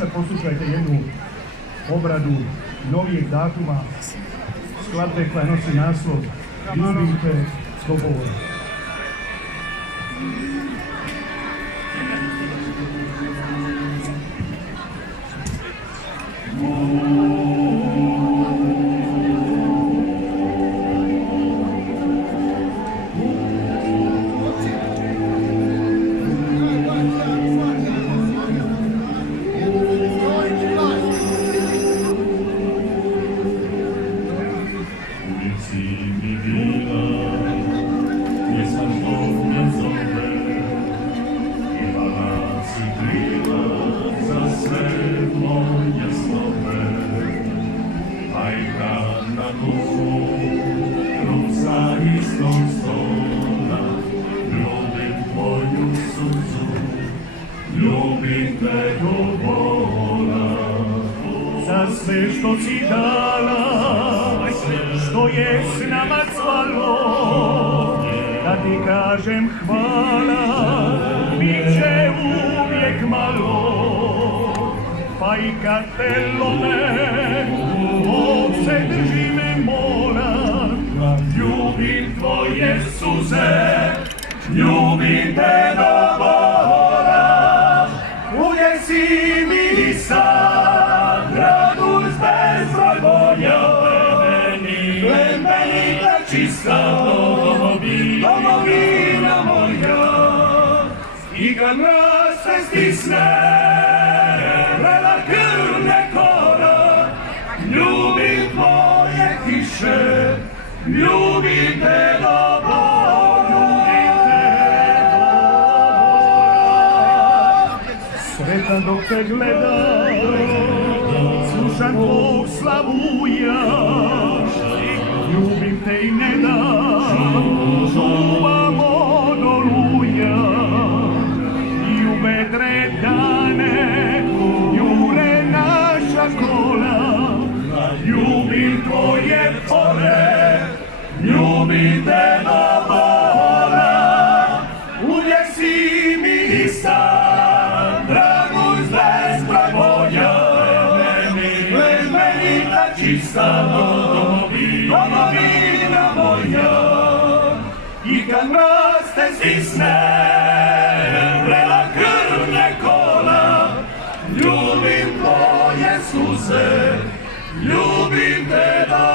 sad poslušajte jednu obradu novijeg datuma skladbe koja nosi naslov Ljubim te do bola. Ljubim te do bola, za sve što si dala, što je s nama cvalo, da ti kažem hvala, bit će uvijek malo, pa i kad te lome, Bog se drži me mora, ljubim tvoje suze, ljubim te do bola, uvijek si mi sad, radost bezbroj bolja, plemenita čista, domovina moja, i kad mraz se stisne, prela krvne kora, ljubim tvoje kiše, ljubim te do bola. Sretan dok te gledam, slušam tvog slavuja, ljubim te i ne dam, čuvamo do luja, i u vedre dane jure naša kola, ljubim tvoje pore, ljubim te do bola, uvijek si mi sam, dragost bezbroj bolja, plemenita čista, domovina moja, i kad mraz te stisne, vrela krvne kola, ljubim tvoje suze, ljubim te do